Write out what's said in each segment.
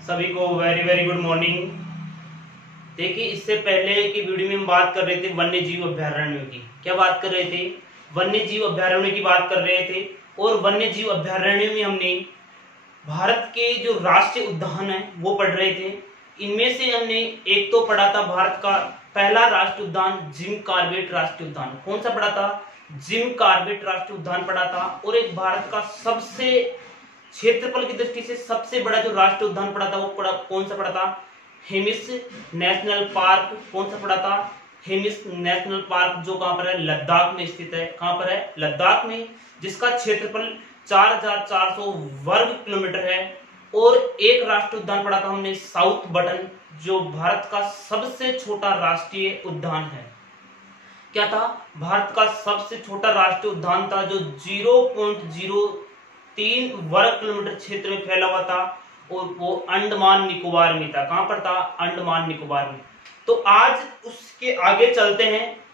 सभी को very very good morning. देखिए, इससे पहले की वीडियो में हम बात कर रहे थे वन्य जीव अभयारण्यों की। क्या बात कर रहे थे? वन्य जीव अभयारण्यों की बात कर रहे थे। और वन्य जीव अभयारण्यों में हमने भारत के जो राष्ट्रीय उद्यान है वो पढ़ रहे थे। इनमें से हमने एक तो पढ़ा था भारत का पहला राष्ट्रीय उद्यान जिम कॉर्बेट राष्ट्रीय उद्यान। कौन सा पढ़ा था? जिम कॉर्बेट राष्ट्रीय उद्यान पढ़ा था। और एक भारत का सबसे क्षेत्रफल की दृष्टि से सबसे बड़ा जो राष्ट्रीय उद्यान पड़ा था वो कौन सा पड़ा था? Hemis national park. कौन सा पड़ा था? हेमिस नेशनल पार्क, जो कहां पर है? लद्दाख में स्थित है। कहां पर है? लद्दाख में, जिसका क्षेत्रफल 4400 वर्ग किलोमीटर है। और एक राष्ट्रीय उद्यान पड़ा था हमने साउथ बटन, जो भारत का सबसे छोटा राष्ट्रीय उद्यान है। क्या था? भारत का सबसे छोटा राष्ट्रीय उद्यान था, जो 0.03 वर्ग किलोमीटर क्षेत्र में फैला हुआ था। और वो अंडमान निकोबार में था। कहां पर था? अंडमान निकोबार में। तो आज उसके आगे चलते हैं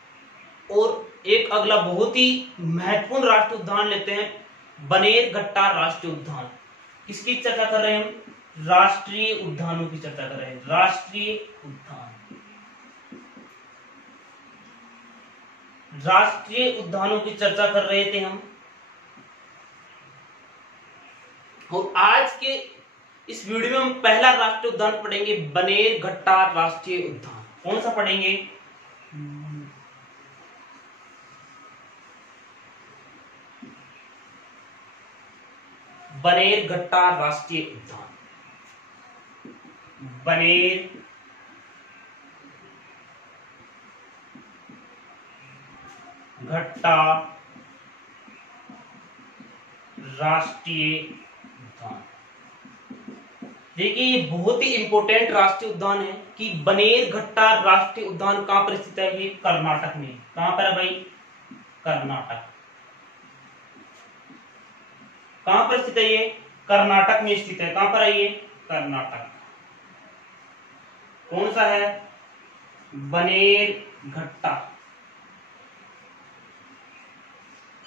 और एक अगला बहुत ही महत्वपूर्ण राष्ट्रीय उद्यान लेते हैं, बनेरघट्टा राष्ट्रीय उद्यान। किसकी चर्चा कर रहे हैं हम? राष्ट्रीय उद्यानों की चर्चा कर रहे हैं। राष्ट्रीय उद्यान, राष्ट्रीय उद्यानों की चर्चा कर रहे थे हम। और आज के इस वीडियो में हम पहला राष्ट्रीय उद्यान पढ़ेंगे, बनेरघट्टा राष्ट्रीय उद्यान। कौन सा पढ़ेंगे? बनेरघट्टा राष्ट्रीय उद्यान। बनेरघट्टा राष्ट्रीय उद्यान। देखिए, ये बहुत ही इंपॉर्टेंट राष्ट्रीय उद्यान है कि बनेरघट्टा राष्ट्रीय उद्यान कहां पर स्थित है? ये कर्नाटक में। कहां पर है भाई? कर्नाटक। कहां पर स्थित है ये? कर्नाटक में स्थित है। कहां पर है ये? कर्नाटक। कौन सा है? बनेरघट्टा।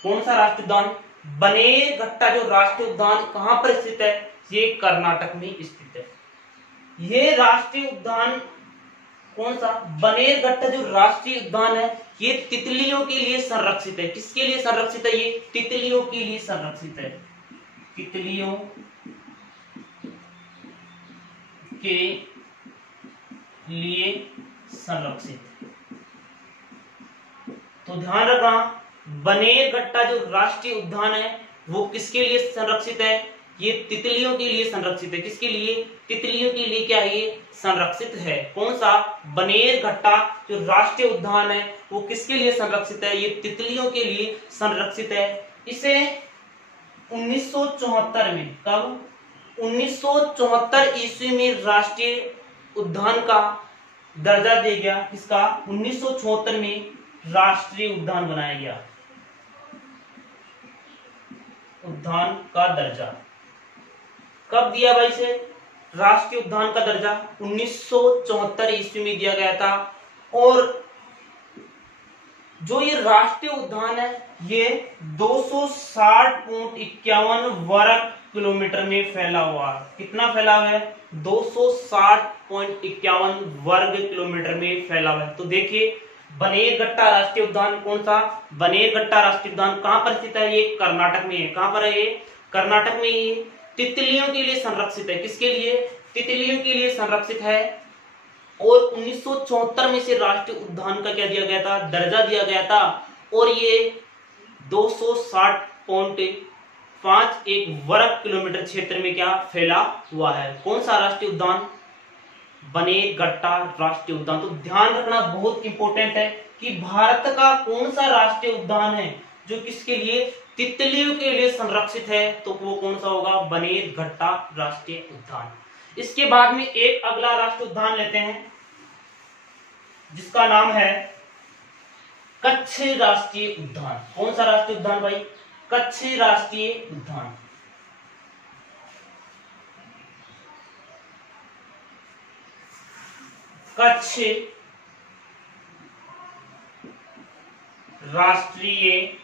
कौन सा राष्ट्रीय उद्यान? बनेरघट्टा जो राष्ट्रीय उद्यान कहां पर स्थित है? ये कर्नाटक में स्थित है। ये राष्ट्रीय उद्यान कौन सा? बनेरघट्टा जो राष्ट्रीय उद्यान है ये तितलियों के लिए संरक्षित है। किसके लिए संरक्षित है? ये तितलियों के लिए संरक्षित है। तितलियों के लिए संरक्षित। तो ध्यान रखना, बनेरघट्टा जो राष्ट्रीय उद्यान है वो किसके लिए संरक्षित है? ये तितलियों के लिए संरक्षित है। किसके लिए? तितलियों के लिए क्या है? ये संरक्षित है। कौन सा? बनेरघट्टा जो राष्ट्रीय उद्यान है वो किसके लिए संरक्षित है? ये तितलियों के लिए संरक्षित है। इसे 1974 में, कब? 1974 ईस्वी में राष्ट्रीय उद्यान का दर्जा दिया गया। किसका? 1974 में राष्ट्रीय उद्यान बनाया गया। उद्यान का दर्जा कब दिया भाई से? राष्ट्रीय उद्यान का दर्जा 1974 ईस्वी में दिया गया था। और जो ये राष्ट्रीय उद्यान है ये 260.51 वर्ग किलोमीटर में फैला हुआ है। कितना फैला हुआ है? 260.51 वर्ग किलोमीटर में फैला हुआ है। तो देखिए, बनेरघट्टा राष्ट्रीय उद्यान कौन सा? बनेरघट्टा राष्ट्रीय उद्यान कहां पर स्थित है? ये कर्नाटक में है। कहां पर है ये? कर्नाटक में। ये तितलियों के लिए संरक्षित है। किसके लिए? तितलियों के लिए संरक्षित है। और 1974 में से राष्ट्रीय उद्यान का क्या दिया गया था? दर्जा दिया गया था। और ये 260.51 वर्ग किलोमीटर क्षेत्र में क्या फैला हुआ है? कौन सा राष्ट्रीय उद्यान? बनेरघट्टा राष्ट्रीय उद्यान। तो ध्यान रखना, बहुत इंपॉर्टेंट है कि भारत का कौन सा राष्ट्रीय उद्यान है जो किसके लिए? तितलियों के लिए संरक्षित है। तो वो कौन सा होगा? बनेरघट्टा राष्ट्रीय उद्यान। इसके बाद में एक अगला राष्ट्रीय उद्यान लेते हैं जिसका नाम है कच्छ राष्ट्रीय उद्यान। कौन सा राष्ट्रीय उद्यान भाई? कच्छ राष्ट्रीय उद्यान। कच्छ राष्ट्रीय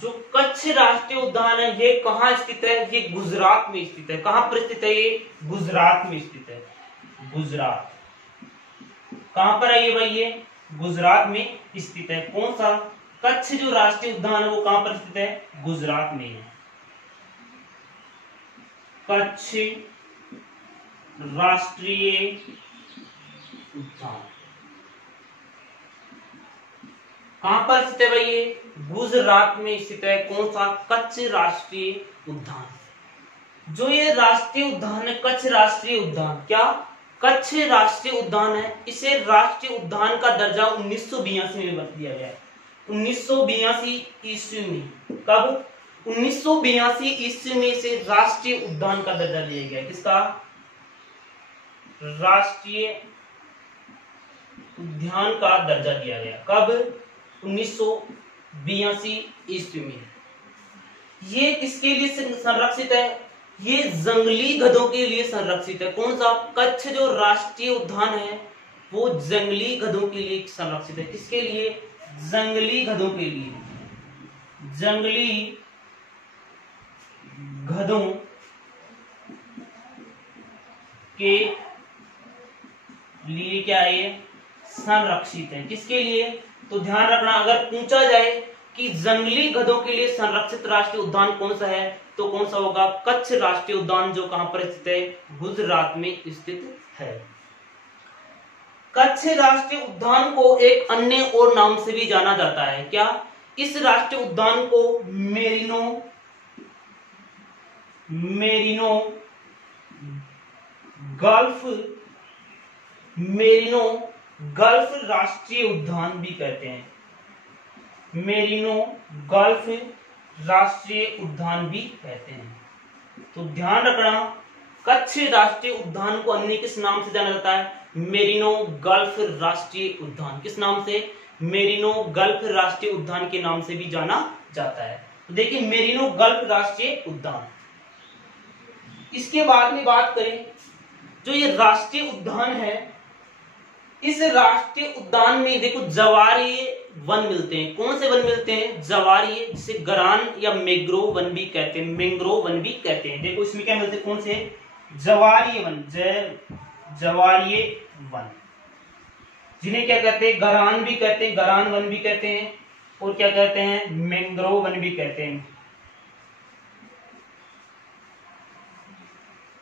जो कच्छ राष्ट्रीय उद्यान है ये कहाँ स्थित है? ये गुजरात में स्थित है। कहाँ पर स्थित है? ये गुजरात में स्थित है। गुजरात कहाँ पर है ये भाई? ये गुजरात में स्थित है। कौन सा? कच्छ जो राष्ट्रीय उद्यान है वो कहाँ पर स्थित है? गुजरात में है। कच्छ राष्ट्रीय उद्यान कहां पर स्थित है भाई? ये गुजरात में स्थित है। कौन सा? कच्छ राष्ट्रीय उद्यान। जो ये राष्ट्रीय उद्यान है कच्छ राष्ट्रीय उद्यान, क्या कच्छ राष्ट्रीय उद्यान है, इसे राष्ट्रीय उद्यान का दर्जा 1982 में दिया गया है। 1982 ईस्वी में। कब? 1982 ईस्वी में इसे राष्ट्रीय उद्यान का दर्जा दिया गया। किसका? राष्ट्रीय उद्यान का दर्जा दिया गया। कब? 1982 ईस्वी में। ये किसके लिए संरक्षित है? ये जंगली गधों के लिए संरक्षित है। कौन सा? कच्छ जो राष्ट्रीय उद्यान है वो जंगली गधों के लिए संरक्षित है। किसके लिए? जंगली गधों के लिए। जंगली गधों के लिए क्या है? ये संरक्षित है। किसके लिए? तो ध्यान रखना, अगर पूछा जाए कि जंगली गधों के लिए संरक्षित राष्ट्रीय उद्यान कौन सा है तो कौन सा होगा? कच्छ राष्ट्रीय उद्यान, जो कहां पर स्थित है? गुजरात में स्थित है। कच्छ राष्ट्रीय उद्यान को एक अन्य और नाम से भी जाना जाता है। क्या? इस राष्ट्रीय उद्यान को मेरिनो गल्फ राष्ट्रीय उद्यान भी कहते हैं। मेरिनो गल्फ राष्ट्रीय उद्यान भी कहते हैं। तो ध्यान रखना, कच्छ राष्ट्रीय उद्यान को अन्य किस नाम से जाना जाता है? मेरिनो गल्फ राष्ट्रीय उद्यान। किस नाम से? मेरिनो गल्फ राष्ट्रीय उद्यान के नाम से भी जाना जाता है। तो देखिए, मेरिनो गल्फ राष्ट्रीय उद्यान। इसके बाद में बात करें, जो ये राष्ट्रीय उद्यान है, इस राष्ट्रीय उद्यान में देखो जवारीय वन मिलते हैं। कौन से वन मिलते हैं? जवारीय, जिसे गरान या मैंग्रोव वन भी कहते हैं। मैंग्रोव वन भी कहते हैं। देखो इसमें क्या मिलते हैं? कौन से? जवारीय वन। जवारीय वन, जिन्हें क्या कहते हैं? गरान भी कहते हैं, गरान वन भी कहते हैं, और क्या कहते हैं? मैंग्रोव वन भी कहते हैं।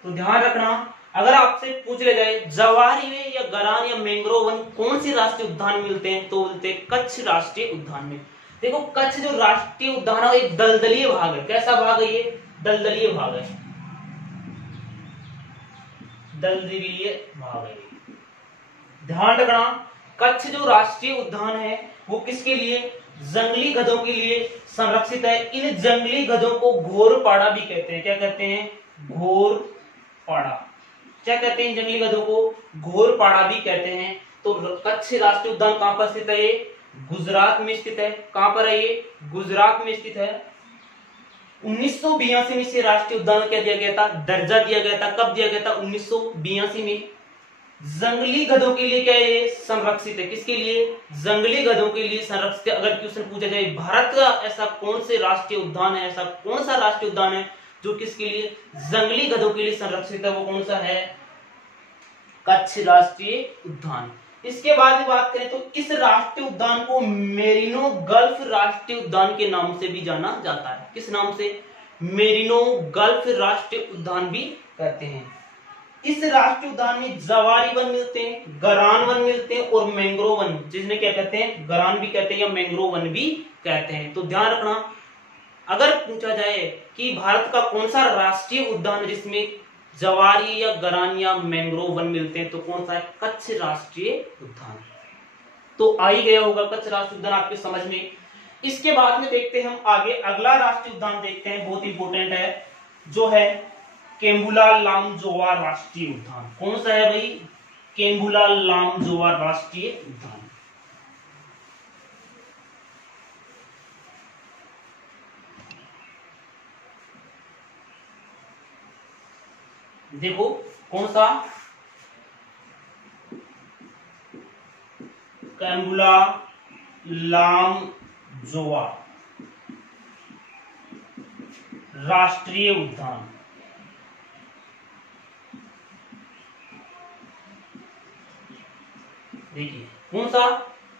तो ध्यान रखना, अगर आपसे पूछ ले जाए जवारीय या गरान या मैंग्रोव वन कौन सी राष्ट्रीय उद्यान मिलते हैं, तो बोलते हैं कच्छ राष्ट्रीय उद्यान में। देखो, कच्छ जो राष्ट्रीय उद्यान है एक दलदलीय भाग है। कैसा भाग है? ये दलदलीय भाग है। दलदलीय भाग है। ध्यान रखना, कच्छ जो राष्ट्रीय उद्यान है वो किसके लिए? जंगली गधों के लिए संरक्षित है। इन जंगली गधों को घोरपाड़ा भी कहते हैं। क्या कहते हैं? घोरपाड़ा। क्या कहते हैं? जंगली गधों को घोरपाड़ा भी कहते हैं। तो कच्छ राष्ट्रीय उद्यान कहां पर स्थित है? ये गुजरात में स्थित है। कहां पर है ये? गुजरात में स्थित है। 1982 में से राष्ट्रीय उद्यान क्या दिया गया था? दर्जा दिया गया था। कब दिया गया था? 1982 में। जंगली गधों के लिए क्या है? संरक्षित है। किसके लिए? जंगली गधों के लिए संरक्षित है। अगर क्वेश्चन पूछा जाए भारत का ऐसा कौन से राष्ट्रीय उद्यान है, ऐसा कौन सा राष्ट्रीय उद्यान है जो किसके लिए? जंगली गधों के लिए संरक्षित है, वो कौन सा है? कच्छ राष्ट्रीय उद्यान। इसके बाद में बात करें तो इस राष्ट्रीय उद्यान को मेरिनो गल्फ राष्ट्रीय उद्यान के नाम से भी जाना जाता है। किस नाम से? मेरिनो गल्फ राष्ट्रीय उद्यान भी कहते हैं। इस राष्ट्रीय उद्यान में जवारी वन मिलते हैं, गरान वन मिलते हैं, और मैंग्रोव वन, जिसने क्या कहते हैं? गरान भी कहते हैं या मैंग्रोव वन भी कहते हैं। तो ध्यान रखना, अगर पूछा जाए कि भारत का कौन सा राष्ट्रीय उद्यान है जिसमें जवारी या गरान या मैंग्रोव वन मिलते हैं, तो कौन सा है? कच्छ राष्ट्रीय उद्यान। तो आ ही गया होगा कच्छ राष्ट्रीय उद्यान आपके समझ में। इसके बाद में देखते हैं हम आगे, अगला राष्ट्रीय उद्यान देखते हैं, बहुत इंपोर्टेंट है, जो है केम्बुला लामजोवा राष्ट्रीय उद्यान। कौन सा है भाई? केम्बुला लामजोवा राष्ट्रीय उद्यान। देखो कौन सा? कैम्बुला लामजोवा राष्ट्रीय उद्यान। देखिए कौन सा,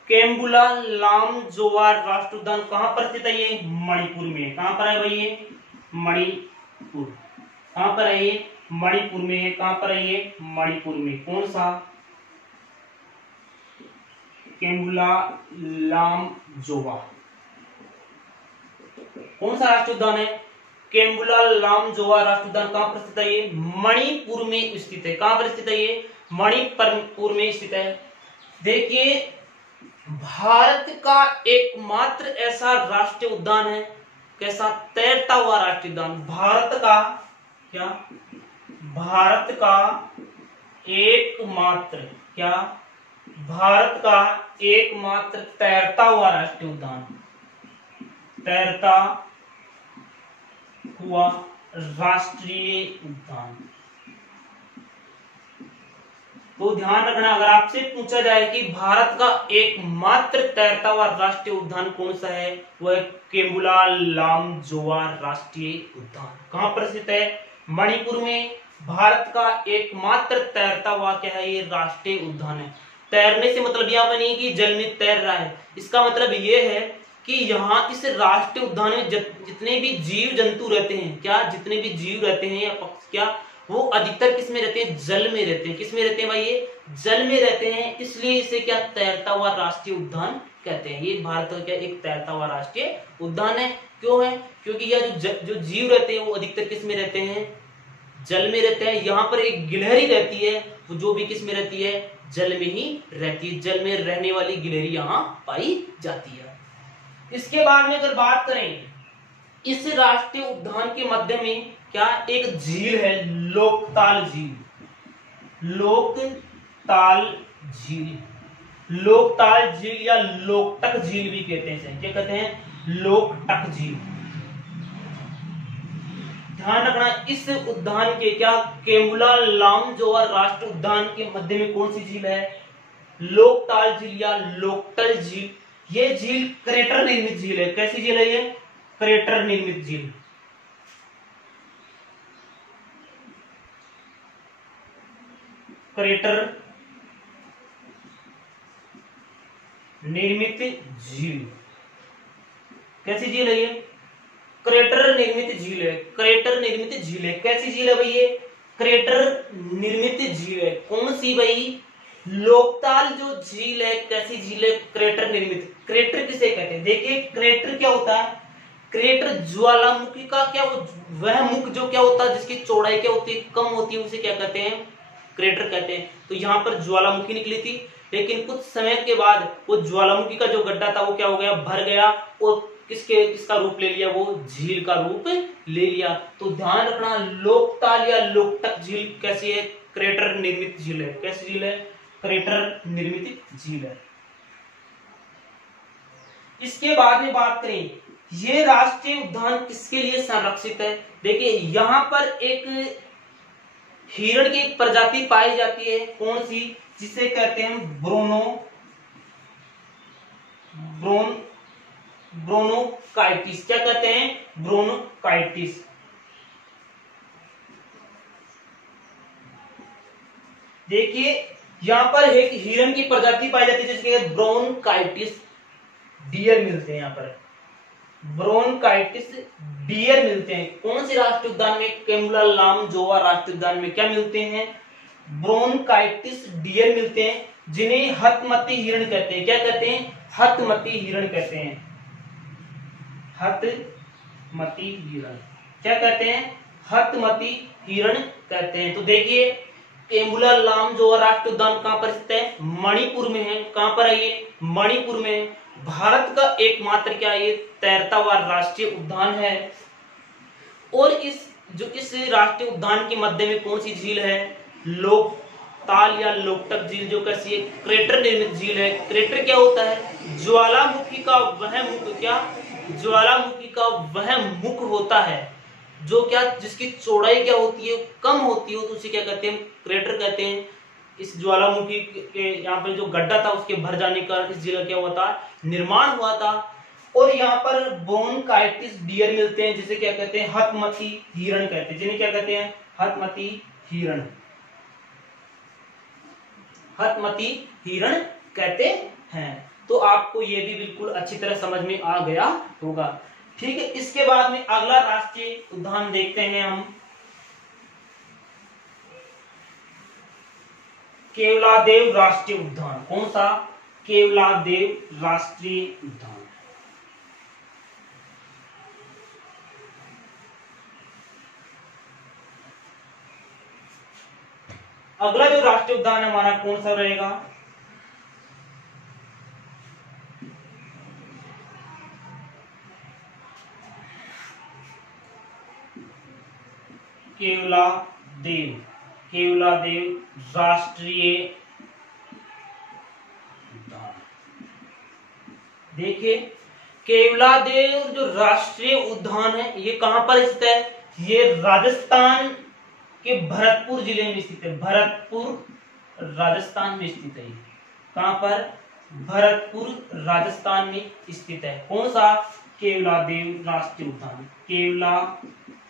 केम्बुला लामजोवा राष्ट्रीय उद्यान कहां पर स्थित है ये, मणिपुर में। कहां पर है भाई ये, मणिपुर। कहां पर है ये, मणिपुर में है। कहां पर है ये, मणिपुर में। कौन सा, केम्बुला लामजोवा। कौन सा राष्ट्रीय उद्यान है, केम्बुला लामजोवा राष्ट्रीय उद्यान। कहां पर स्थित है ये, मणिपुर में स्थित है। कहां पर स्थित है ये, मणिपुर में स्थित है। देखिए भारत का एकमात्र ऐसा राष्ट्रीय उद्यान है, कैसा, तैरता हुआ राष्ट्रीय उद्यान। भारत का क्या, भारत का एकमात्र क्या, भारत का एकमात्र तैरता हुआ राष्ट्रीय उद्यान, तैरता हुआ राष्ट्रीय उद्यान। तो ध्यान रखना, अगर आपसे पूछा जाए कि भारत का एकमात्र तैरता हुआ राष्ट्रीय उद्यान कौन सा है, वह केम्बुला लामजोवा राष्ट्रीय उद्यान। कहां पर स्थित है, मणिपुर में। भारत का एकमात्र तैरता हुआ क्या है, ये राष्ट्रीय उद्यान है। तैरने से मतलब यह नहीं कि जल में तैर रहा है, इसका मतलब ये है कि यहाँ इस राष्ट्रीय उद्यान में जितने भी जीव जंतु रहते हैं, क्या, जितने भी जीव रहते हैं या पक्षी, क्या, वो अधिकतर किस में रहते हैं, जल में रहते हैं। किस में रहते हैं भाई, ये जल में रहते हैं, इसलिए इसे क्या, तैरता हुआ राष्ट्रीय उद्यान कहते हैं। ये भारत का क्या, एक तैरता हुआ राष्ट्रीय उद्यान है। क्यों है, क्योंकि यह जो जीव रहते हैं वो अधिकतर किस में रहते हैं, जल में रहते हैं। यहाँ पर एक गिलहरी रहती है, वो जो भी किस में रहती है, जल में ही रहती है। जल में रहने वाली गिलहरी यहाँ पाई जाती है। इसके बाद में अगर बात करें, इस राष्ट्रीय उद्यान के मध्य में क्या, एक झील है, लोकताल झील। लोकताल झील, लोकताल झील या लोकटक झील भी कहते हैं। क्या कहते हैं, लोकटक झील। ध्यान रखना, इस उद्यान के क्या, केम्बुला लामजोवा राष्ट्रीय उद्यान के मध्य में कौन सी झील है, लोकताल झील या लोकटल झील। ये झील क्रेटर निर्मित झील है। कैसी झील है ये, क्रेटर निर्मित झील। क्रेटर निर्मित झील। कैसी झील है ये, क्रेटर निर्मित झील है। क्रेटर निर्मित झील है। कैसी झील है भाई ये, क्रेटर निर्मित झील है। कौन सी भाई, लोकताल जो झील है, कैसी झील है, क्रेटर निर्मित। क्रेटर किसे कहते हैं, देखिए क्रेटर क्या होता है, क्रेटर ज्वालामुखी का क्या, वह मुख जो क्या होता है, जिसकी चौड़ाई क्या होती है, कम होती है, उसे क्या कहते हैं, क्रेटर कहते हैं। तो यहाँ पर ज्वालामुखी निकली थी, लेकिन कुछ समय के बाद वो ज्वालामुखी का जो गड्ढा था वो क्या हो गया, भर गया और किसका रूप ले लिया, वो झील का रूप ले लिया। तो ध्यान रखना, लोकताल या लोकटक झील कैसी है, क्रेटर निर्मित झील है। कैसी झील है, क्रेटर निर्मित झील है। इसके बाद में बात करें, ये राष्ट्रीय उद्यान किसके लिए संरक्षित है। देखिए यहाँ पर एक हिरण की एक प्रजाति पाई जाती है, कौन सी, जिसे कहते हैं ब्रोनोकाइटिस। क्या कहते हैं, ब्रोनोकाइटिस। देखिए यहाँ पर एक हिरण की प्रजाति पाई जाती है जिसके ब्रोनकाइटिस डियर मिलते हैं। यहाँ पर ब्रोनकाइटिस डियर मिलते हैं। कौन से राष्ट्रीय उद्यान में, केम्बुला लामजोवा राष्ट्रीय उद्यान में क्या मिलते हैं, ब्रोनकाइटिस डियर मिलते हैं, जिन्हें हथमती हिरण कहते हैं। क्या कहते हैं, हथमती हिरण कहते हैं। हथमती हिरण क्या कहते हैं, हथमती हिरण कहते हैं। तो देखिए केम्बुला लामजोवा राष्ट्रीय उद्यान कहां पर स्थित है, मणिपुर में है। कहां पर है ये, मणिपुर में। भारत का एकमात्र क्या, ये तैरता हुआ राष्ट्रीय उद्यान है। और इस राष्ट्रीय उद्यान के मध्य में कौन सी झील है, लोकताल या लोकटक झील, जो कैसी है, क्रेटर निर्मित झील है। क्रेटर क्या होता है, ज्वालामुखी का वह मुख, क्या, ज्वालामुखी का वह मुख होता है जो क्या, जिसकी चौड़ाई क्या होती है, कम होती है, तो उसे क्या कहते हैं, क्रेटर कहते हैं। इस ज्वालामुखी के यहाँ पे जो गड्ढा था उसके भर जाने का इस झील का क्या हुआ था, निर्माण हुआ था। और यहाँ पर बोनकाइटिस डियर मिलते हैं, जिसे क्या कहते हैं, हथमती हिरण कहते हैं, जिन्हें क्या कहते हैं, हथमती हिरण, हथमती हिरण कहते हैं। तो आपको ये भी बिल्कुल अच्छी तरह समझ में आ गया होगा। ठीक है, इसके बाद में अगला राष्ट्रीय उद्यान देखते हैं हम, केवलादेव राष्ट्रीय उद्यान। कौन सा? केवलादेव राष्ट्रीय उद्यान। अगला जो राष्ट्रीय उद्यान है हमारा कौन सा रहेगा? केवलादेव, केवलादेव राष्ट्रीय उद्यान। देखिए, केवलादेव जो राष्ट्रीय उद्यान है ये कहां पर स्थित है? ये राजस्थान के भरतपुर जिले में स्थित है। भरतपुर राजस्थान में स्थित है। कहां पर? भरतपुर राजस्थान में स्थित है। कौन सा? केवलादेव राष्ट्रीय उद्यान। केवलादेव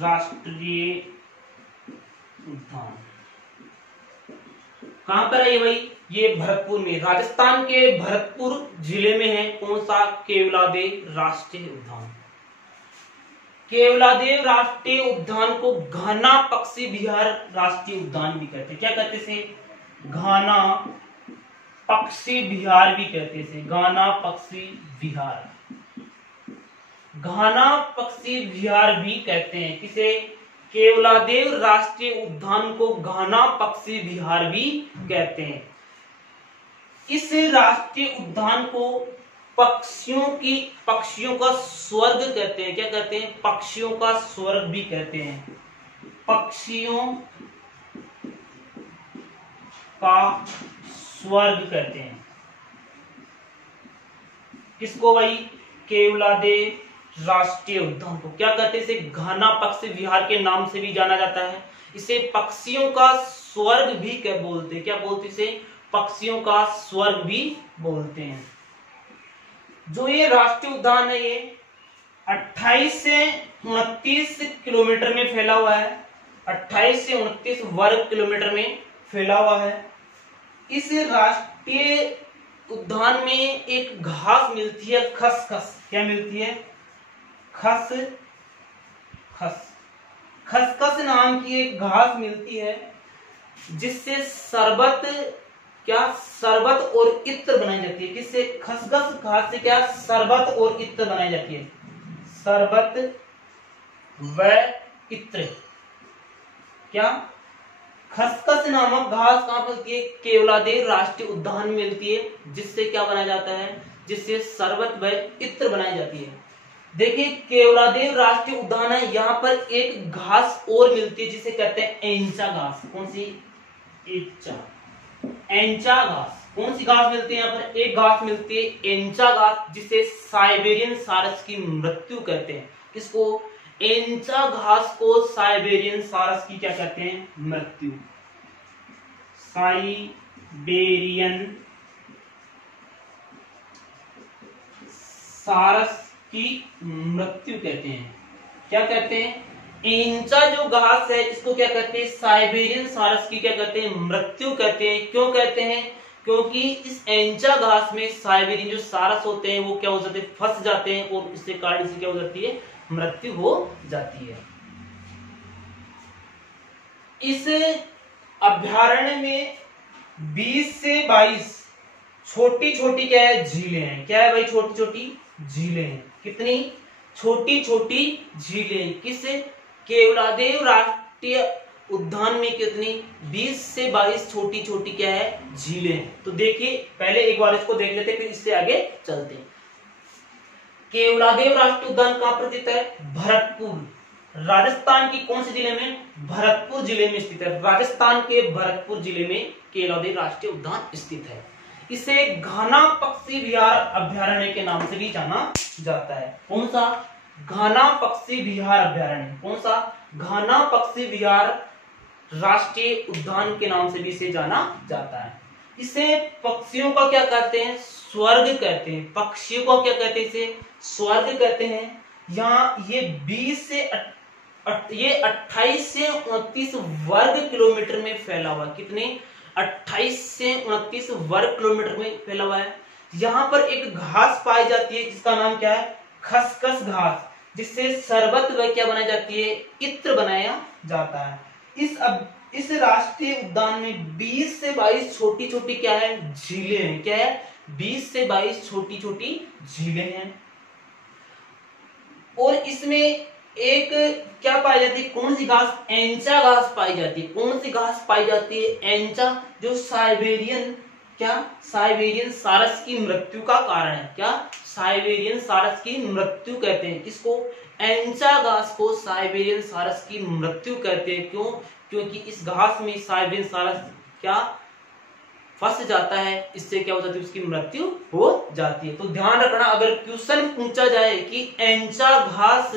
राष्ट्रीय उद्यान कहां पर है ये भाई? ये भरतपुर में, राजस्थान के भरतपुर जिले में है। कौन सा? केवलादेव राष्ट्रीय उद्यान। केवलादेव राष्ट्रीय उद्यान को घाना पक्षी विहार राष्ट्रीय उद्यान भी कहते हैं। क्या कहते हैं? घाना पक्षी विहार भी कहते हैं। घाना पक्षी विहार, घाना पक्षी विहार भी कहते हैं। किसे? केवलादेव राष्ट्रीय उद्यान को घाना पक्षी विहार भी कहते हैं। इस राष्ट्रीय उद्यान को पक्षियों का स्वर्ग कहते हैं। क्या कहते हैं? पक्षियों का स्वर्ग भी कहते हैं। पक्षियों का स्वर्ग कहते हैं। किसको भाई? केवलादेव राष्ट्रीय उद्यान को क्या कहते हैं? इसे घाना पक्षी विहार के नाम से भी जाना जाता है। इसे पक्षियों का स्वर्ग भी क्या बोलते हैं? क्या बोलते हैं? इसे पक्षियों का स्वर्ग भी बोलते हैं। जो ये राष्ट्रीय उद्यान है ये 28 से 29 किलोमीटर में फैला हुआ है। 28 से 29 वर्ग किलोमीटर में फैला हुआ है। इस राष्ट्रीय उद्यान में एक घास मिलती है, खसखस। क्या मिलती है? खसखस नाम की एक घास मिलती है, जिससे शरबत और इत्र बनाई जाती है। किससे? खसखस घास से क्या? शरबत और इत्र बनाई जाती है। शरबत व इत्र। क्या? खसखस नामक घास कहां मिलती है? केवलादेव राष्ट्रीय उद्यान में मिलती है। जिससे क्या बनाया जाता है? जिससे शरबत व इत्र बनाई जाती है। देखिए, केवलादेव राष्ट्रीय उद्यान है, यहाँ पर एक घास और मिलती है जिसे कहते हैं एंचा घास। कौन सी? एंचा घास। कौन सी घास मिलती है? यहाँ पर एक घास मिलती है एंचा घास, जिसे साइबेरियन सारस की मृत्यु कहते हैं। किसको? एंचा घास को साइबेरियन सारस की क्या कहते हैं? मृत्यु। साइबेरियन सारस की मृत्यु कहते हैं। क्या कहते हैं? एंचा जो घास है इसको क्या कहते हैं? साइबेरियन सारस की क्या कहते हैं? मृत्यु कहते हैं। क्यों कहते हैं? क्योंकि इस एंचा घास में साइबेरियन जो सारस होते हैं वो क्या हो जाते हैं? फंस जाते हैं, और इसके कारण से क्या हो जाती है? मृत्यु हो जाती है। इस अभ्यारण्य में 20 से 22 छोटी छोटी क्या है? झीलें हैं। क्या है भाई? छोटी छोटी झीलें हैं। कितनी? छोटी छोटी झीलें। किस? केवलादेव राष्ट्रीय उद्यान में कितनी? 20 से 22 छोटी छोटी क्या है? झीलें। तो देखिए, पहले एक बार इसको देख लेते हैं, फिर इससे आगे चलते हैं। केवलादेव राष्ट्रीय उद्यान कहां पर स्थित है? भरतपुर। राजस्थान की कौन से जिले में? भरतपुर जिले में स्थित है। राजस्थान के भरतपुर जिले में केवलादेव राष्ट्रीय उद्यान स्थित है। इसे घाना पक्षी विहार अभ्यारण्य के नाम से भी जाना जाता है। कौन सा? घाना पक्षी विहार अभ्यारण्य। कौन सा? घाना पक्षी विहार राष्ट्रीय उद्यान के नाम से भी इसे जाना जाता है। इसे पक्षियों का क्या कहते हैं, स्वर्ग कहते हैं। पक्षियों का क्या कहते हैं, इसे स्वर्ग कहते हैं। यहाँ ये 28 से 29 वर्ग किलोमीटर में फैला हुआ है। कितने, 28 से 29 वर्ग किलोमीटर में फैला हुआ है। यहाँ पर एक घास पाई जाती है जिसका नाम क्या है, खसखस घास, जिससे शरबत व क्या बनाई जाती है, इत्र बनाया जाता है। इस राष्ट्रीय उद्यान में 20 से 22 छोटी छोटी क्या है, झीलें हैं। क्या है, 20 से 22 छोटी छोटी झीलें हैं। और इसमें एक क्या पाई जाती है, कौन सी घास, एंचा घास पाई जाती है। कौन सी घास पाई जाती है, एंचा, जो साइबेरियन सारस की मृत्यु का कारण है। क्या, साइबेरियन सारस की मृत्यु कहते हैं किसको, एंचा घास को साइबेरियन सारस की मृत्यु कहते हैं। क्यों, क्योंकि इस घास में साइबेरियन सारस क्या फंस जाता है, इससे क्या हो जाती है, उसकी मृत्यु हो जाती है। तो ध्यान रखना, अगर क्वेश्चन पूछा जाए कि एंचा घास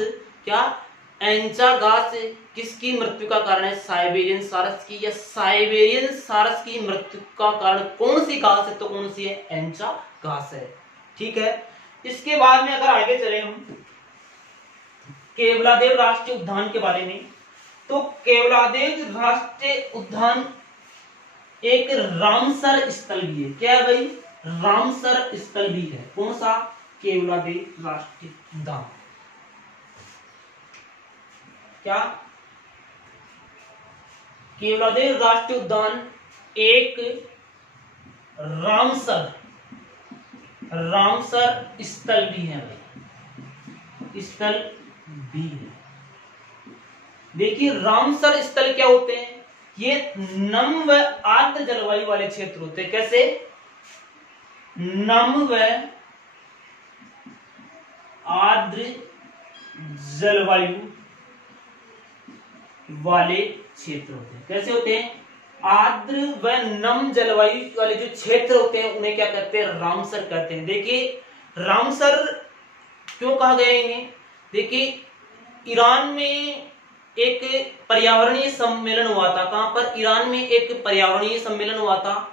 क्या, एंचा घास किसकी मृत्यु का कारण है, साइबेरियन सारस की, या साइबेरियन सारस की मृत्यु का कारण कौन सी घास है, तो कौन सी है, एंचा घास है। ठीक है। इसके बाद में अगर आगे चले हम केवलादेव राष्ट्रीय उद्यान के बारे में, तो केवलादेव राष्ट्रीय उद्यान एक रामसर स्थल भी है। क्या है भाई, रामसर स्थल भी है। कौन सा, केवलादेव राष्ट्रीय उद्यान। क्या, केवलादेव राष्ट्रीय उद्यान एक रामसर स्थल भी है भाई, स्थल भी है। देखिए रामसर स्थल क्या होते हैं, ये नम व आर्द्र जलवायु वाले क्षेत्र होते हैं। कैसे, नम व आर्द्र जलवायु वाले क्षेत्र होते हैं। कैसे होते हैं, आर्द्र व नम जलवायु वाले जो क्षेत्र होते हैं उन्हें क्या कहते हैं, रामसर कहते हैं। देखिए रामसर क्यों कहा गया इन्हें, देखिए ईरान में एक पर्यावरणीय सम्मेलन हुआ था। कहां पर, ईरान में एक पर्यावरणीय सम्मेलन हुआ था,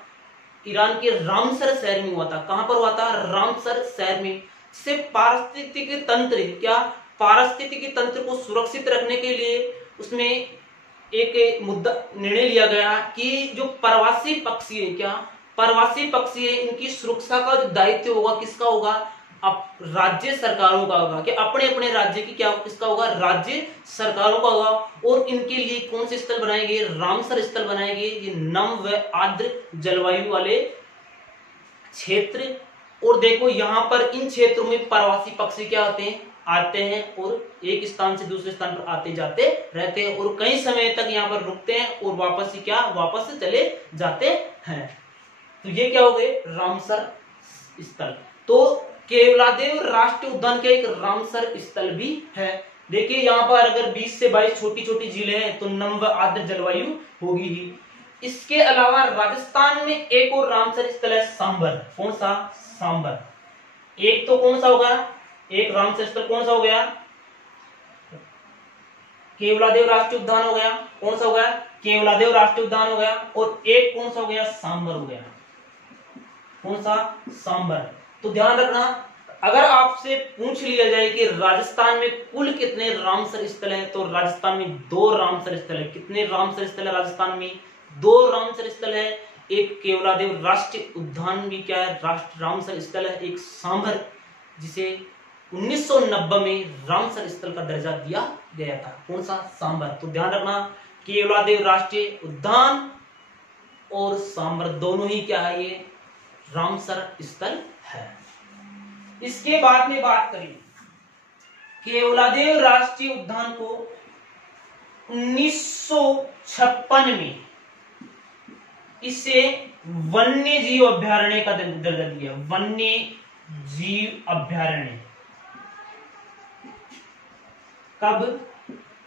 ईरान के रामसर शहर में हुआ था। कहां पर हुआ था, रामसर शहर में। से पारिस्थितिकी तंत्र, क्या, पारिस्थितिकी तंत्र को सुरक्षित रखने के लिए उसमें एक मुद्दा निर्णय लिया गया कि जो प्रवासी पक्षी है, क्या, प्रवासी पक्षी है, इनकी सुरक्षा का जो दायित्व होगा किसका होगा, अब राज्य सरकारों का होगा। कि अपने अपने राज्य की क्या किसका होगा, राज्य सरकारों का होगा। और इनके लिए कौन से स्थल बनाए गए, रामसर स्थल बनाए गए, ये नम व आर्द्र जलवायु वाले क्षेत्र। और देखो यहाँ पर इन क्षेत्रों में प्रवासी पक्षी क्या आते हैं और एक स्थान से दूसरे स्थान पर आते जाते रहते हैं और कई समय तक यहाँ पर रुकते हैं और वापस चले जाते हैं। तो ये क्या हो गए, रामसर स्थल। तो केवलादेव राष्ट्रीय उद्यान के एक रामसर स्थल भी है। देखिए यहाँ पर अगर 20 से 22 छोटी छोटी झीलें हैं तो नम व आर्द्र जलवायु होगी ही। इसके अलावा राजस्थान में एक और रामसर स्थल है, सांबर। कौन सा, सांबर। एक तो कौन सा होगा, एक रामसर स्थल कौन सा हो गया, केवलादेव राष्ट्रीय उद्यान हो गया। कौन सा हो गया, केवलादेव राष्ट्रीय उद्यान हो गया। और एक कौन सा हो गया, सांबर हो गया। कौन सा, सांबर। तो ध्यान रखना, अगर आपसे पूछ लिया जाए कि राजस्थान में कुल कितने रामसर स्थल हैं, तो राजस्थान में 2 रामसर स्थल है। कितने रामसर स्थल है राजस्थान में, 2 रामसर स्थल है। एक केवलादेव राष्ट्रीय उद्यान भी क्या है, रामसर स्थल है। एक सांबर, जिसे 1990 में रामसर स्थल का दर्जा दिया गया था। कौन सा, सांबर। तो ध्यान रखना, केवलादेव राष्ट्रीय उद्यान और सांबर दोनों ही क्या है, ये रामसर स्थल है। इसके बाद में बात करें, केवलादेव राष्ट्रीय उद्यान को 1956 में इसे वन्य जीव अभ्यारण्य का दर्जा दिया। वन्य जीव अभ्यारण्य कब,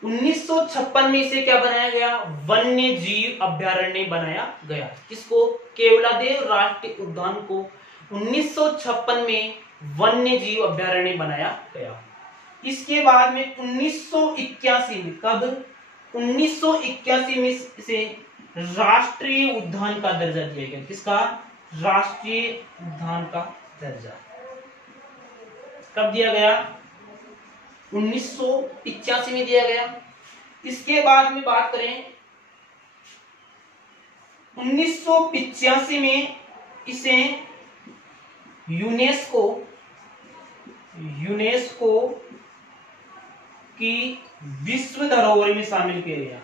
1956 में इसे क्या बनाया गया, वन्य जीव अभ्यारण्य बनाया गया। किसको, केवलादेव राष्ट्रीय उद्यान को 1956 में वन्य जीव अभ्यारण्य बनाया गया। इसके बाद में 1981 में, कब, 1981 में इसे राष्ट्रीय उद्यान का दर्जा दिया गया। किसका? राष्ट्रीय उद्यान का दर्जा कब दिया गया? 1985 में दिया गया। इसके बाद में बात करें 1985 में इसे यूनेस्को की विश्व धरोहर में शामिल किया गया।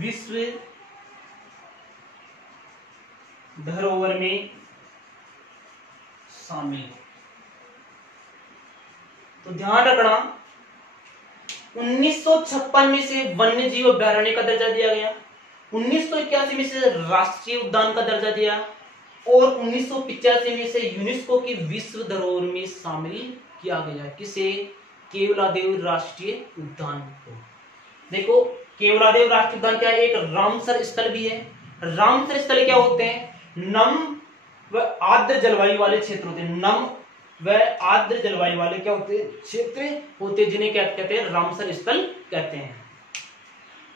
विश्व धरोहर में शामिल। तो ध्यान रखना 1956 में से वन्य जीव अभयारण्य का दर्जा दिया गया, 1981 में से राष्ट्रीय उद्यान का दर्जा दिया और 1985 में से यूनेस्को की विश्व धरोहर में शामिल किया गया। किसे? केवलादेव राष्ट्रीय उद्यान को। देखो केवलादेव राष्ट्रीय उद्यान क्या है? एक रामसर स्थल भी है। रामसर स्थल क्या होते हैं? नम व आर्द्र जलवायु वाले क्षेत्र होते हैं। नम व आर्द्र जलवायु वाले क्या होते हैं? क्षेत्र होते हैं, जिन्हें क्या कहते हैं? रामसर स्थल कहते हैं।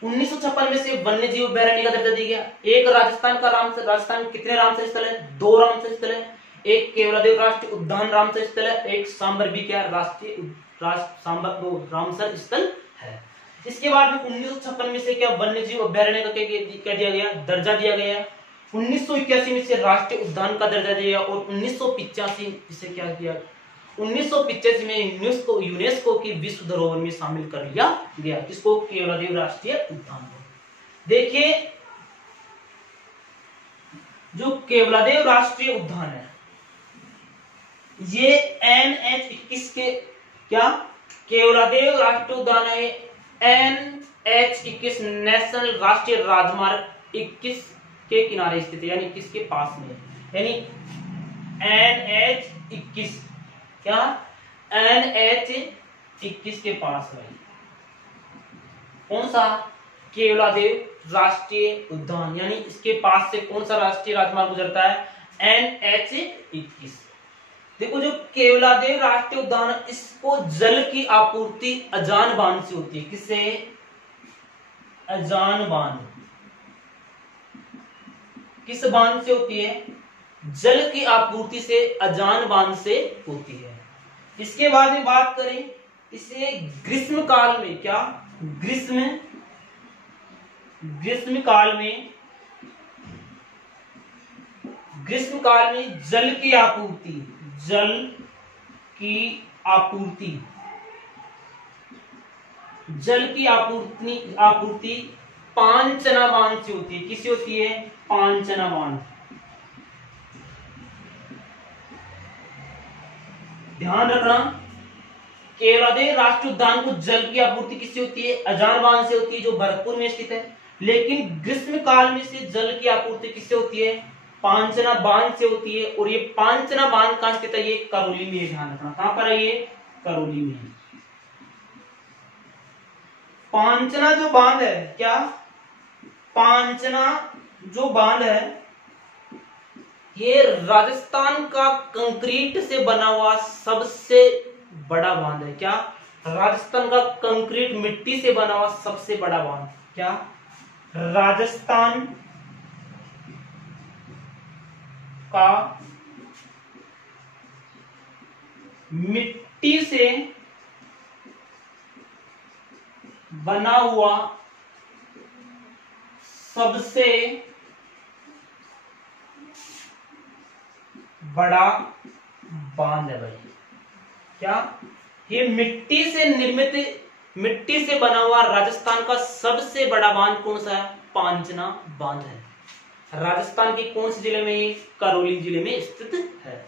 1956 में से वन्य जीव अभयारण्य का दर्जा दिया गया। एक राजस्थान का रामसर, राजस्थान में कितने रामसर स्थल है? 2 रामसर स्थल है। एक केवलादेव राष्ट्रीय उद्यान रामसर स्थल है, एक सांबर भी क्या राष्ट्रीय रामसर स्थल है। इसके बाद में 1956 में से क्या वन्य जीव अभयारण्य का क्या दिया गया? दर्जा दिया गया। 1981 में से राष्ट्रीय उद्यान का दर्जा दिया और 1985 इसे क्या किया? 1985 में यूनेस्को की विश्व धरोहर में शामिल कर लिया गया। किसको? केवलादेव राष्ट्रीय उद्यान को। देखिए जो केवलादेव राष्ट्रीय उद्यान है ये NH21 के क्या? केवलादेव राष्ट्रीय उद्यान है NH21 नेशनल राष्ट्रीय राजमार्ग 21 के किनारे स्थित है, यानी किसके पास में? यानी NH21 क्या? NH21 के पास में। कौन सा? केवलादेव राष्ट्रीय उद्यान, यानी इसके पास से कौन सा राष्ट्रीय राजमार्ग गुजरता है? NH21। देखो जो केवलादेव राष्ट्रीय उद्यान इसको जल की आपूर्ति अजान बांध से होती है। किससे? अजान बांध। किस बांध से होती है? जल की आपूर्ति से अजान बांध से होती है। इसके बाद में बात करें इसे ग्रीष्म काल में क्या? ग्रीष्म काल में जल की आपूर्ति पांचना बांध से होती है। किससे होती है? पांचना बांध। ध्यान रखना केवलादेव राष्ट्रीय उद्यान को जल की आपूर्ति किससे होती है? अजान बांध से होती है, जो भरतपुर में स्थित है। लेकिन ग्रीष्म काल में से जल की आपूर्ति किससे होती है? पांचना बांध से होती है। और ये पांचना बांध कहां स्थित है? ये करौली में है। ध्यान रखना कहां पर है ये? करौली में। पांचना जो बांध है क्या? पांचना जो बांध है ये राजस्थान का कंक्रीट से बना हुआ सबसे बड़ा बांध है। क्या? राजस्थान का कंक्रीट मिट्टी से बना हुआ सबसे बड़ा बांध। क्या? राजस्थान का मिट्टी से बना हुआ सबसे बड़ा बांध है भाई। क्या? ये मिट्टी से बना हुआ राजस्थान का सबसे बड़ा बांध कौन सा है? पांचना बांध है। राजस्थान के कौन से जिले में? करौली जिले में स्थित है।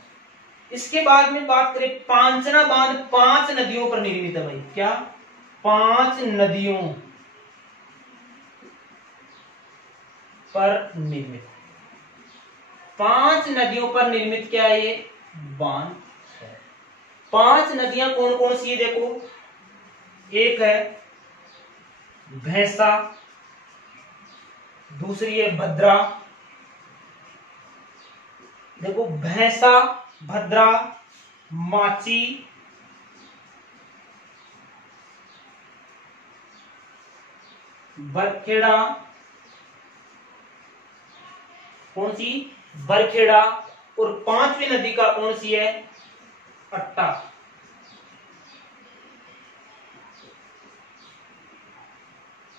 इसके बाद में बात करें पांचना बांध 5 नदियों पर निर्मित है भाई। क्या? 5 नदियों पर निर्मित। 5 नदियों पर निर्मित क्या है? ये बांध है। 5 नदियां कौन कौन सी है? देखो एक है भैंसा, दूसरी है भद्रा। देखो भैंसा, भद्रा, माची, बरखेड़ा, कौन सी? बरखेड़ा। और पांचवी नदी का कौन सी है? अट्टा।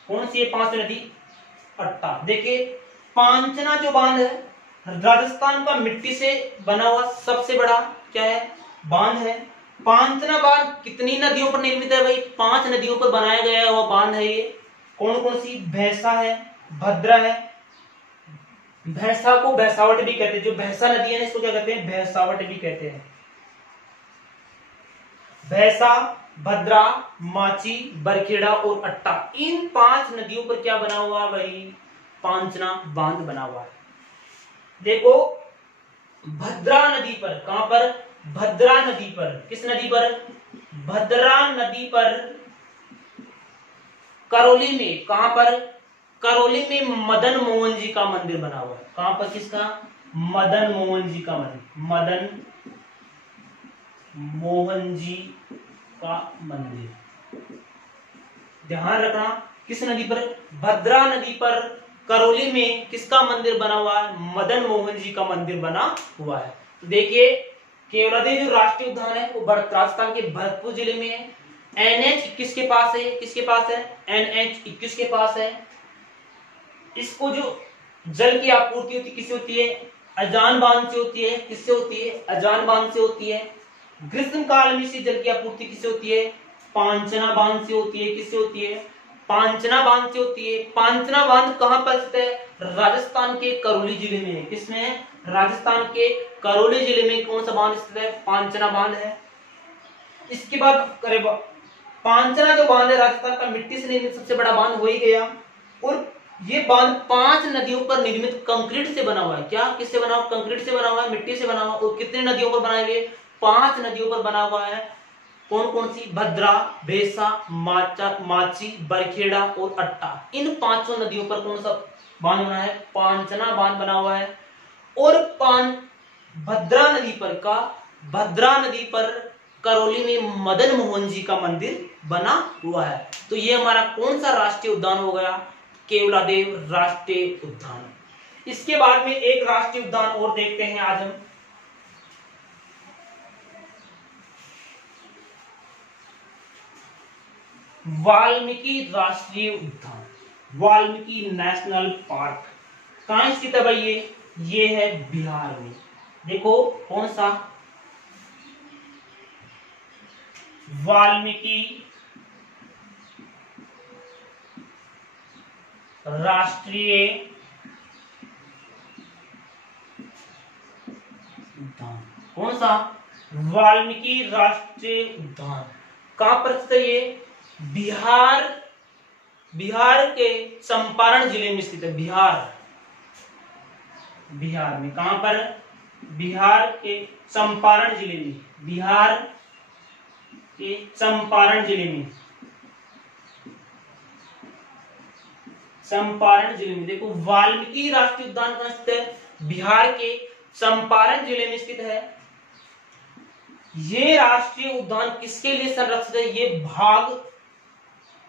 कौन सी है पांचवी नदी? अट्टा। देखिए पांचना जो बांध है राजस्थान का मिट्टी से बना हुआ सबसे बड़ा क्या है? बांध है। पांचना बांध कितनी नदियों पर निर्मित है भाई? 5 नदियों पर बनाया गया हुआ बांध है ये। कौन कौन सी? भैंसा है, भद्रा है। भैंसा को भैंसावट भी कहते हैं, जो भैंसा नदी है इसको क्या कहते हैं? भैंसावट भी कहते हैं। भैंसा, भद्रा, माची, बरखेड़ा और अट्टा, इन 5 नदियों पर क्या बना हुआ है भाई? पांचना बांध बना हुआ है। देखो भद्रा नदी पर, कहां पर? भद्रा नदी पर। किस नदी पर? भद्रा नदी पर। करौली में, कहां पर? करौली में मदन मोहन जी का मंदिर बना हुआ है। कहां पर? किसका? मदन मोहन जी का मंदिर। मदन मोहन जी का मंदिर। ध्यान रखना, किस नदी पर? भद्रा नदी पर करौली में किसका मंदिर बना हुआ है? मदन मोहन जी का मंदिर बना हुआ है। तो देखिए केवलादेव जो राष्ट्रीय उद्यान है वो राजस्थान के भरतपुर जिले में है। NH 21 के पास है। किसके पास है? NH 21 के पास है। इसको जो जल की आपूर्ति होती किससे होती है? अजान बांध से होती है। किससे होती है? अजान बांध से होती है। ग्रीष्म काल में इसी जल की आपूर्ति किससे होती है? पांचना बांध से होती है। किससे होती है? पांचना बांध से होती है। पांचना बांध कहां पर स्थित है? राजस्थान के करौली जिले में है। किसमें है? राजस्थान के करौली जिले में कौन सा बांध स्थित है? पांचना बांध है। इसके बाद करे पांचना जो बांध है राजस्थान का मिट्टी से निर्मित सबसे बड़ा बांध हो ही गया। और ये बांध 5 नदियों पर निर्मित कंक्रीट से बना हुआ है। क्या? किससे बना हुआ? कंक्रीट से बना हुआ है, मिट्टी से बना हुआ। और कितनी नदियों पर बनाए हुए? 5 नदियों पर बना हुआ है। कौन कौन सी? भद्रा, भैंसा, माची, बरखेड़ा और अट्टा, इन 5 नदियों पर कौन सा बांध बना है? पांचना बांध बना हुआ है। और भद्रा नदी पर का, भद्रा नदी पर करौली में मदन मोहन जी का मंदिर बना हुआ है। तो ये हमारा कौन सा राष्ट्रीय उद्यान हो गया? केवलादेव राष्ट्रीय उद्यान। इसके बाद में एक राष्ट्रीय उद्यान और देखते हैं आज हम। वाल्मीकि राष्ट्रीय उद्यान, वाल्मीकि नेशनल पार्क। कहां स्थित है भाई? ये है बिहार में। देखो कौन सा? वाल्मीकि राष्ट्रीय उद्यान। कौन सा? वाल्मीकि राष्ट्रीय उद्यान। कहां पर स्थित है ये? बिहार, बिहार के चंपारण जिले में स्थित है। बिहार, बिहार में। कहां पर? बिहार के चंपारण जिले में। बिहार के चंपारण जिले में। चंपारण जिले में। देखो वाल्मीकि राष्ट्रीय उद्यान कहां स्थित है? बिहार के चंपारण जिले में स्थित है। ये राष्ट्रीय उद्यान किसके लिए संरक्षित है? ये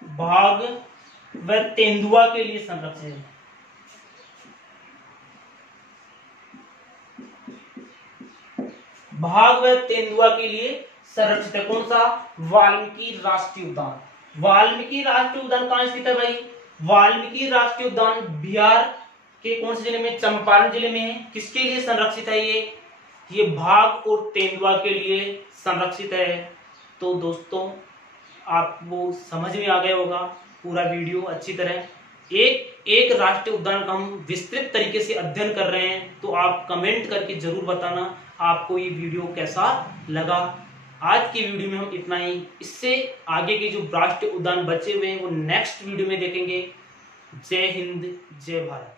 बाघ व तेंदुआ के लिए संरक्षित है। बाघ व तेंदुआ के लिए संरक्षित है। कौन सा? वाल्मीकि राष्ट्रीय उद्यान। वाल्मीकि राष्ट्रीय उद्यान कहां स्थित है भाई? वाल्मीकि राष्ट्रीय उद्यान बिहार के कौन से जिले में? चंपारण जिले में है। किसके लिए संरक्षित है ये बाघ और तेंदुआ के लिए संरक्षित है। तो दोस्तों आपको समझ में आ गया होगा पूरा वीडियो अच्छी तरह। एक राष्ट्रीय उद्यान का हम विस्तृत तरीके से अध्ययन कर रहे हैं। तो आप कमेंट करके जरूर बताना आपको ये वीडियो कैसा लगा। आज की वीडियो में हम इतना ही। इससे आगे के जो राष्ट्रीय उद्यान बचे हुए हैं वो नेक्स्ट वीडियो में देखेंगे। जय हिंद, जय भारत।